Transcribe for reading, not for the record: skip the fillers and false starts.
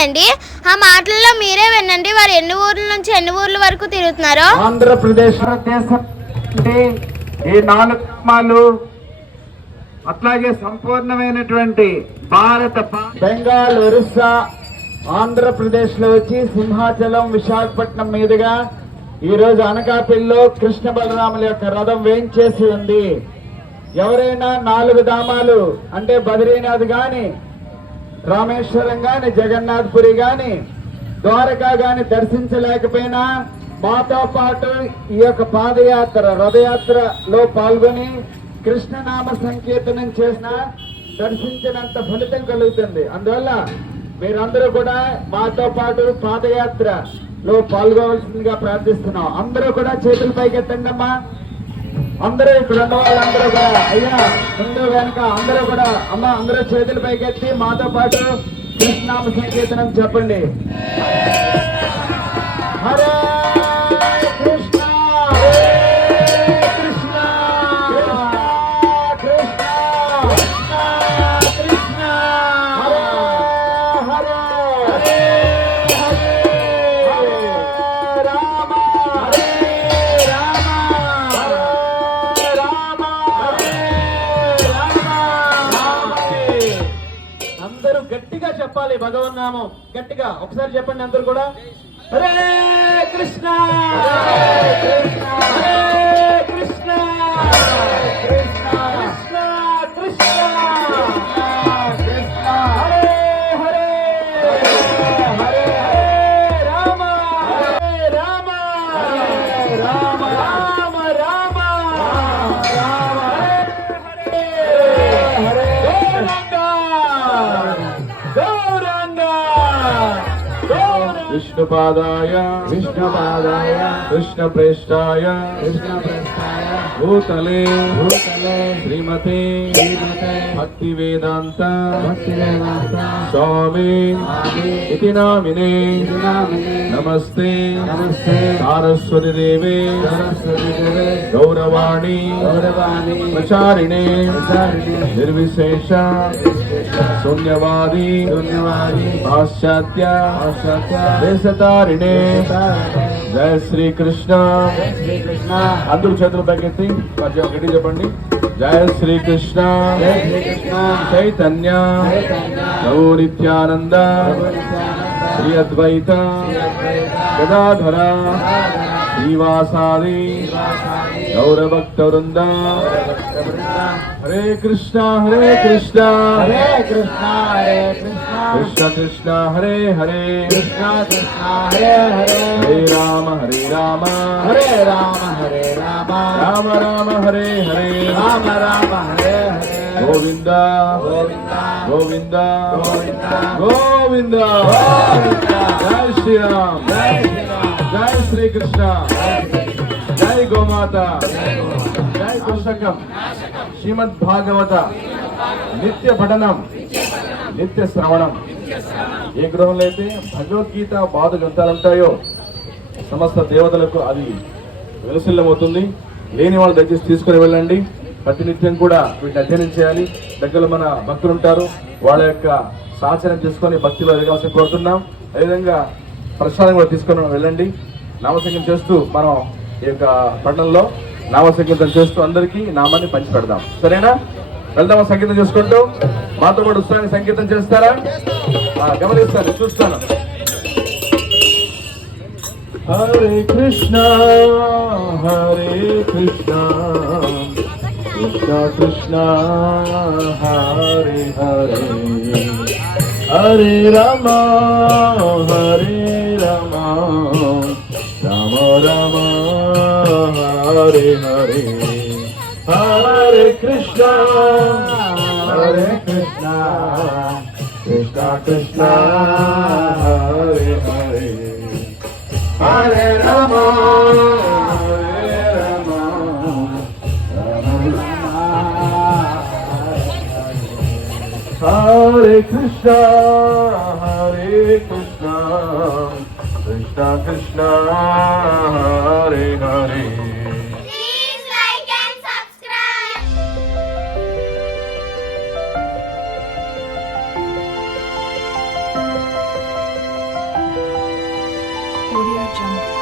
చెప్తానండి. ఆ మాటల్లో మీరే వినండి. వారు ఎన్ని ఊర్ల నుంచి ఎన్ని ఊర్ల వరకు తిరుగుతున్నారో. ఆంధ్రప్రదేశ్ దేశం ఈ 4 గ్రామాలు, అట్లాగే సంపూర్ణమైనటువంటి భారత బెంగాల్, ఒరిస్సా, ఆంధ్రప్రదేశ్ లో వచ్చి సింహాచలం, విశాఖపట్నం మీదుగా ఈరోజు అనకాపల్లిలో కృష్ణ బలరాముల యొక్క రథం వేయించేసి ఉంది. ఎవరైనా 4 ధామాలు అంటే బద్రీనాథ్ గాని, రామేశ్వరం గాని, జగన్నాథ్పురి గాని, ద్వారకా గాని దర్శించలేకపోయినా మాతో పాటు ఈ యొక్క పాదయాత్ర, రథయాత్రలో పాల్గొని కృష్ణనామ సంకీర్తనం చేసిన దర్శించినంత ఫలితం కలుగుతుంది. అందువల్ల మీరందరూ కూడా మాతో పాటు పాదయాత్రలో పాల్గొవలసిందిగా ప్రార్థిస్తున్నాం. అందరూ కూడా చేతులు పైకెత్తండి అమ్మా. అందరూ ఇక్కడ ఉన్న వాళ్ళందరూ కూడా, అయ్యా ముందు వెనక అందరూ కూడా, అమ్మ అందరూ చేతులు పైకెత్తి మాతో పాటు కృష్ణనామ సంకీర్తనం చెప్పండి. హరే కృష్ణ కృష్ణ కృష్ణ కృష్ణ హరే హరే హరే రామ హరే రామ హరే రామ హరే రామ. అందరూ గట్టిగా చెప్పాలి భగవన్నామం. గట్టిగా ఒకసారి చెప్పండి అందరూ కూడా. హరే కృష్ణ హరే కృష్ణ హరే కృష్ణ కృష్ణ కృష్ణ కృష్ణ కృష్ణ హరే హరే హరే హరే రామ హరే రామ హరే రామ రామ రామ రామ హరే హరే గౌరంగ విష్ణుపాదాయ విష్ణుపాదాయ కృష్ణప్రేష్టాయ కృష్ణప్రేష్టాయ భూతలే భూతలే శ్రీమతే శ్రీమతే భక్తివేదాంత భక్తివేదాంత స్వామి ఇతి నామినే నమస్తే నమస్తే సారస్వతి దేవే సరస్వతి దేవే గౌరవాణి గౌరవాణి ప్రచారిణే ప్రచారిణే నిర్విశేష శూన్యవాది శూన్యవాది పాశ్చాత్య దేశతారిణే. జయ శ్రీకృష్ణ. అందరూ చేతులు పైకెత్తి కొంచెం గట్టి చెప్పండి. జయ శ్రీకృష్ణ చైతన్య ప్రభు నిత్యానంద శ్రీ అద్వైత గదాధర శ్రీవాసాది గౌరభక్త వృంద. హరే కృష్ణ హరే కృష్ణ హరే కృష్ణ హరే కృష్ణ కృష్ణ కృష్ణ హరే హరే కృష్ణ కృష్ణ హరే హరే హరే రామ హరే రామ హరే రామ హరే రామ రామ రామ హరే హరే రామ రామ హరే హరే గోవింద గోవింద గోవింద గోవింద గోవింద. జై శ్రీరామ్ జై శ్రీకృష్ణ జై గోమాత జై పుస్తకం శ్రీమద్ భాగవత నిత్య పఠనం నిత్య శ్రవణం. ఏ గృహంలో అయితే భగవద్గీత బాధ గ్రంథాలు ఉంటాయో సమస్త దేవతలకు అది వెలసిల్లమవుతుంది. లేని వాళ్ళు దయచేసి తీసుకుని వెళ్ళండి. ప్రతినిత్యం కూడా వీటిని అధ్యయనం చేయాలి. దగ్గర మన భక్తులు ఉంటారు, వాళ్ళ యొక్క సహచర్యం చేసుకొని భక్తిలో ఎదగాల్సి కోరుతున్నాం. అదేవిధంగా ప్రసాదం కూడా తీసుకొని వెళ్ళండి. నామసంఖ్యం చేస్తూ మనం ఈ యొక్క పట్టణంలో నామసంకీర్తన చేస్తూ అందరికీ నామాన్ని పంచి పెడదాం. సరేనా? వెళ్దామా సంకీర్తన చేసుకుంటూ? మాతో పాటు ఉత్సాహాన్ని సంకీర్తన చేస్తారా? గమనిస్తాను, చూస్తాను. హరే కృష్ణ హరే కృష్ణ కృష్ణ కృష్ణ హరే హరే హరే రామ హరే రామ రామ రామ హరే హరే హరే కృష్ణ కృష్ణ కృష్ణ హరే హరే హరే రామ హరే రామ హరే కృష్ణ హరే కృష్ణ కృష్ణ కృష్ణ హరే హరే. Jungle.